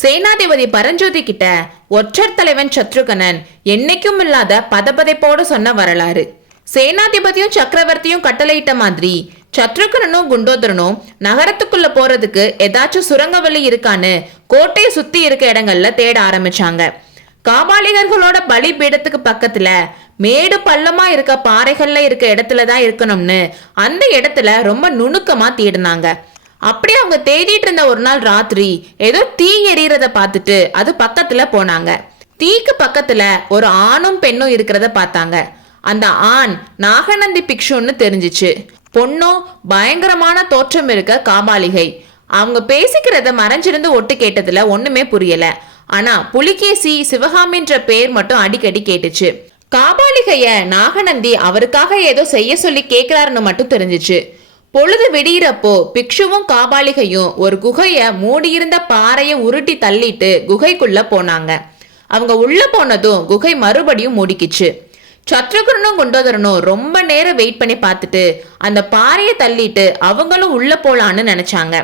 சேனாதிபதி பரஞ்சோதி கிட்ட ஒற்றர் தலைவன் சத்ருகனன் என்னைக்கும் இல்லாத பதபதைப்போடு சொன்ன வரலாறு. சேனாதிபதியும் சக்கரவர்த்தியும் கட்டளையிட்ட மாதிரி சத்ருகனனும் குண்டோதரனும் நகரத்துக்குள்ள போறதுக்கு ஏதாச்சும் சுரங்க வழி இருக்கான்னு கோட்டையை சுத்தி இருக்க இடங்கள்ல தேட ஆரம்பிச்சாங்க. காபாலிகர்களோட பலி பீடத்துக்கு பக்கத்துல மேடு பள்ளமா இருக்க பாறைகள்ல இருக்க இடத்துல தான் இருக்கணும்னு அந்த இடத்துல ரொம்ப நுணுக்கமா தேடினாங்க. அப்படியே அவங்க தேடிட்டு இருந்த ஒரு நாள் ராத்திரி ஏதோ தீ எரியறத பார்த்துட்டு அது பக்கத்துல போனாங்க. தீக்கு பக்கத்துல ஒரு ஆணும் பெண்ணும் இருக்கிறத பார்த்தாங்க. அந்த ஆண் நாகநந்தி பிக்ஷுன்னு தெரிஞ்சுச்சு. பொண்ணும் பயங்கரமான தோற்றம் இருக்க காபாலிகை. அவங்க பேசிக்கிறத மறைஞ்சிருந்து ஒட்டு கேட்டதுல ஒண்ணுமே புரியல. ஆனா புலிகேசி சிவகாமின்ற பேர் மட்டும் அடிக்கடி கேட்டுச்சு. காபாலிகைய நாகநந்தி அவருக்காக ஏதோ செய்ய சொல்லி கேக்குறாருன்னு மட்டும் தெரிஞ்சுச்சு. பொழுது விடியிறப்போ பிக்ஷுவும் காபாலிகையும் ஒரு குகைய மூடியிருந்த பாறையை உருட்டி தள்ளிட்டு குகைக்குள்ள போனாங்க. அவங்க உள்ள போனதும் குகை மறுபடியும் மூடிக்கிச்சு. சத்ருகுணனும் குண்டோதரனும் ரொம்ப நேரம் வெயிட் பண்ணி பார்த்துட்டு அந்த பாறையை தள்ளிட்டு அவங்களும் உள்ள போலான்னு நினைச்சாங்க.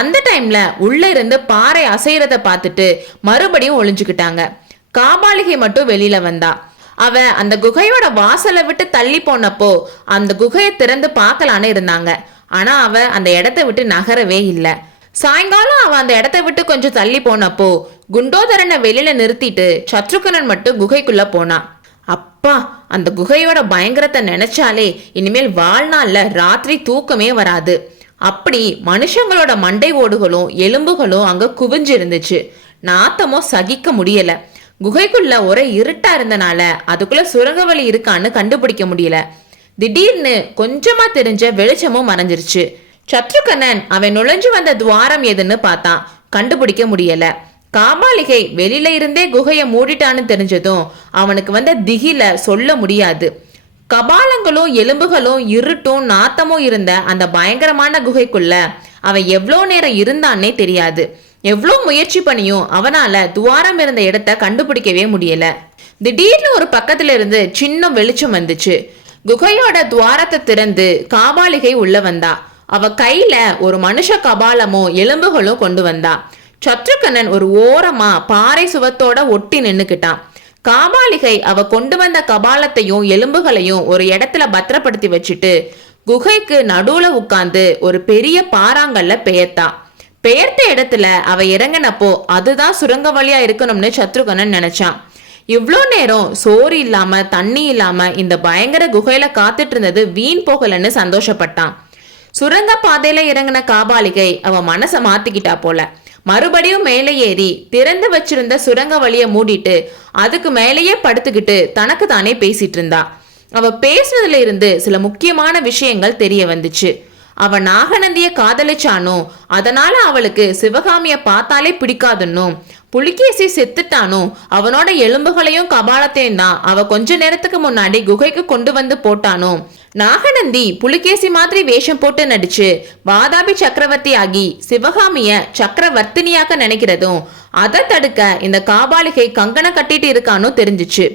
அந்த டைம்ல உள்ள இருந்து பாறை அசைறத பார்த்துட்டு மறுபடியும் ஒளிஞ்சுக்கிட்டாங்க. காபாலிகை மட்டும் வெளியில வந்தா. அவன் அந்த குகையோட வாசலை விட்டு தள்ளி போனப்போ அந்த குகையை திறந்து பார்க்கலான்னு இருந்தாங்க. ஆனா அவ அந்த இடத்த விட்டு நகரவே இல்லை. சாயங்காலம் அவன் அந்த இடத்த விட்டு கொஞ்சம் தள்ளி போனப்போ குண்டோதரனை வெளியில நிறுத்திட்டு சத்ருகனன் மட்டும் குகைக்குள்ள போனான். அப்பா அந்த குகையோட பயங்கரத்தை நினைச்சாலே இனிமேல் வாழ்நாள்ல ராத்திரி தூக்கமே வராது. அப்படி மனுஷங்களோட மண்டை ஓடுகளும் எலும்புகளும் அங்க குவிஞ்சு இருந்துச்சு நாத்தமோ சகிக்க முடியலை. குகைக்குள்ள ஒரே இருட்டா இருந்தனால அதுக்குள்ள சுரங்க வழி இருக்கான்னு கண்டுபிடிக்க முடியல. திடீர்னு கொஞ்சமா தெரிஞ்ச வெளிச்சமும் மறைஞ்சிருச்சு. சத்ருகனன் அவன் நுழைஞ்சு வந்த துவாரம் எதுன்னு பார்த்தான். கண்டுபிடிக்க முடியல. காபாலிகை வெளியில இருந்தே குகையை மூடிட்டான்னு தெரிஞ்சதும் அவனுக்கு வந்த திகில சொல்ல முடியாது. கபாலங்களும் எலும்புகளும் இருட்டும் நாத்தமும் இருந்த அந்த பயங்கரமான குகைக்குள்ள அவன் எவ்வளோ நேரம் இருந்தான்னே தெரியாது. எவ்வளோ முயற்சி பண்ணியும் அவனால் துவாரம் இருந்த இடத்த கண்டுபிடிக்கவே முடியல. திடீர்னு ஒரு பக்கத்துல இருந்து சின்ன வெளிச்சம் வந்துச்சு. குகையோட துவாரத்தை திறந்து காபாலிகை உள்ள வந்தா. அவ கையில ஒரு மனுஷ கபாலமும் எலும்புகளும் கொண்டு வந்தா. சற்றுக்கண்ணன் ஒரு ஓரமா பாறை சுவத்தோட ஒட்டி நின்னுக்கிட்டான். காபாலிகை அவ கொண்டு வந்த கபாலத்தையும் எலும்புகளையும் ஒரு இடத்துல பத்திரப்படுத்தி வச்சுட்டு குகைக்கு நடுவுல உட்கார்ந்து ஒரு பெரிய பாறாங்கல்ல பெயர்த்தா. பெயர்த்த இடத்துல அவ இறங்கினப்போ அதுதான் சுரங்க வழியா இருக்கணும்னு சத்ருகனன் நினைச்சான். இவ்வளோ நேரம் சோறு இல்லாம தண்ணி இல்லாம இந்த பயங்கர குகையில காத்துட்டு இருந்தது வீண் போகலன்னு சந்தோஷப்பட்டான். சுரங்க பாதையில இறங்கின காபாலிகை அவ மனசை மாத்திக்கிட்டா போல. மறுபடியும் மேலே ஏறி திறந்து வச்சிருந்த சுரங்க வழியை மூடிட்டு அதுக்கு மேலேயே படுத்துக்கிட்டு தனக்கு தானே பேசிட்டு இருந்தா. அவ பேசுனதுல இருந்து சில முக்கியமான விஷயங்கள் தெரிய வந்துச்சு. அவன் நாகநந்திய காதலிச்சானோ? அதனால அவளுக்கு சிவகாமிய பார்த்தாலே பிடிக்காதுன்னும் புலிகேசி செத்துட்டானோ? அவனோட எலும்புகளையும் கபாலத்தையும் தான் அவ கொஞ்ச நேரத்துக்கு முன்னாடி குகைக்கு கொண்டு வந்து போட்டானோ? நாகநந்தி புலிகேசி மாதிரி வேஷம் போட்டு நடிச்சு வாதாபி சக்கரவர்த்தி ஆகி சிவகாமிய சக்கரவர்த்தினியாக நினைக்கிறதும் அதை தடுக்க இந்த காபாலிகை கங்கணம் கட்டிட்டு இருக்கானோ தெரிஞ்சுச்சு.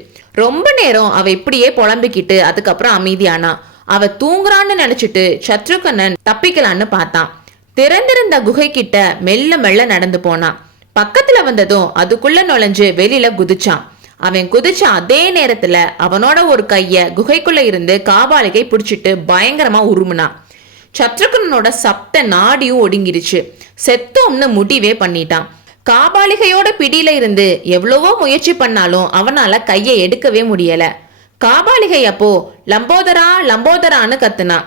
ரொம்ப நேரம் அவ இப்படியே புலம்பிக்கிட்டு அதுக்கப்புறம் அமைதியானா. அவ தூங்குறான்னு நினைச்சிட்டு சத்ருகனன் தப்பிக்கலான்னு பார்த்தான். திறந்திருந்த குகை கிட்ட மெல்ல மெல்ல நடந்து போனான். பக்கத்துல வந்ததும் அதுக்குள்ள நுழைஞ்சு வெளியில குதிச்சான். அவன் குதிச்ச அதே நேரத்துல அவனோட ஒரு கைய குகைக்குள்ள இருந்து காபாலிகை பிடிச்சிட்டு பயங்கரமா உருமுனான். சத்ருகண்ணனோட சப்த நாடியும் ஒடுங்கிடுச்சு செத்தோம்னு முடிவே பண்ணிட்டான். காபாலிகையோட பிடியில இருந்து எவ்வளவோ முயற்சி பண்ணாலும் அவனால கையை எடுக்கவே முடியல. காபாலிகை அப்போ லம்போதரா லம்போதரான்னு கத்துனா.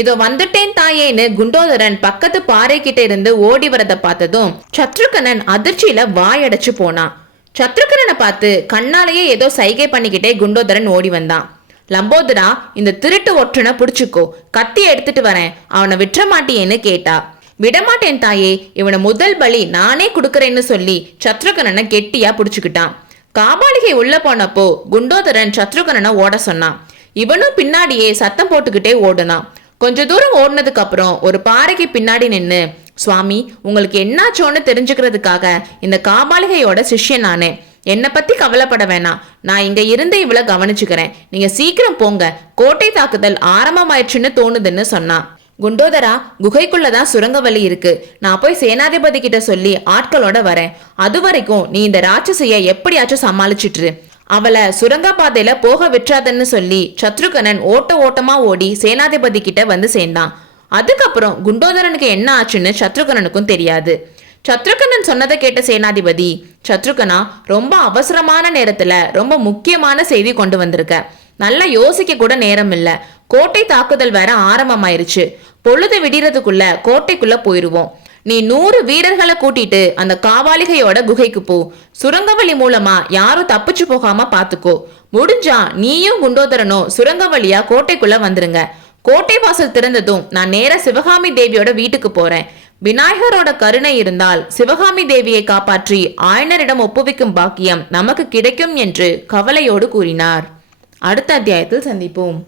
இதோ வந்துட்டேன் தாயேன்னு குண்டோதரன் பக்கத்து பாறை கிட்ட இருந்து ஓடி வரத பார்த்ததும் சத்ருகனன் அதிர்ச்சியில வாயடைச்சு போனான். சத்ருகனனை பார்த்து கண்ணாலேயே ஏதோ சைகை பண்ணிக்கிட்டே குண்டோதரன் ஓடி வந்தான். லம்போதரா இந்த திருட்டு ஒற்றனை புடிச்சுக்கோ. கத்தி எடுத்துட்டு வரேன். அவனை விட்டுற மாட்டியேன்னு கேட்டா. விடமாட்டேன் தாயே. இவனை முதல் பலி நானே கொடுக்கறேன்னு சொல்லி சத்ருகனனை கெட்டியா புடிச்சுக்கிட்டான். காபாலிகை உள்ள போனப்போ குண்டோதரன் சத்ருகனனை ஓட சொன்னான். இவனும் பின்னாடியே சத்தம் போட்டுக்கிட்டே ஓடுனான். கொஞ்ச தூரம் ஓடினதுக்கு அப்புறம் ஒரு பாறைக்கு பின்னாடி நின்னு சுவாமி உங்களுக்கு என்னாச்சோன்னு தெரிஞ்சுக்கிறதுக்காக இந்த காபாலிகையோட சிஷ்யன் நானே. என்னை பத்தி கவலைப்பட வேணாம். நான் இங்க இருந்து இவ்வளவு கவனிச்சுக்கிறேன். நீங்க சீக்கிரம் போங்க. கோட்டை தாக்குதல் ஆரம்பமாயிடுச்சுன்னு தோணுதுன்னு சொன்னான். குண்டோதரா குகைக்குள்ள தான் சுரங்க வழி இருக்கு. நான் போய் சேனாதிபதி கிட்ட சொல்லி ஆட்களோட வரேன். அது வரைக்கும் நீ இந்த ராட்சசிய எப்படியாச்சும் சமாளிச்சிட்டுரு அவளை சுரங்க பாதையில போக விட்டுறாதன்னு சொல்லி சத்ருகனன் ஓட்ட ஓட்டமா ஓடி சேனாதிபதி கிட்ட வந்து சேர்ந்தான். அதுக்கப்புறம் குண்டோதரனுக்கு என்ன ஆச்சுன்னு சத்ருகனனுக்கும் தெரியாது. சத்ருகனன் சொன்னதை கேட்ட சேனாதிபதி சத்ருகனா ரொம்ப அவசரமான நேரத்துல ரொம்ப முக்கியமான செய்தி கொண்டு வந்திருக்க. நல்லா யோசிக்க கூட நேரம் இல்ல கோட்டை தாக்குதல் வேற ஆரம்பமாயிருச்சு. பொழுது விடிறதுக்குள்ள கோட்டைக்குள்ள போயிருவோம். நீ நூறு வீரர்களை கூட்டிட்டு அந்த காவாலிகையோட குகைக்கு போ. சுரங்கவழி மூலமா யாரும் தப்பிச்சு போகாம பாத்துக்கோ. முடிஞ்சா நீயும் குண்டோதரனும் சுரங்க வழியா கோட்டைக்குள்ள வந்துருங்க. கோட்டை வாசல் திறந்ததும் நான் நேர சிவகாமி தேவியோட வீட்டுக்கு போறேன். விநாயகரோட கருணை இருந்தால் சிவகாமி தேவியை காப்பாற்றி ஆயனரிடம் ஒப்புவிக்கும் பாக்கியம் நமக்கு கிடைக்கும் என்று கவலையோடு கூறினார். அடுத்த அத்தியாயத்தில் சந்திப்போம்.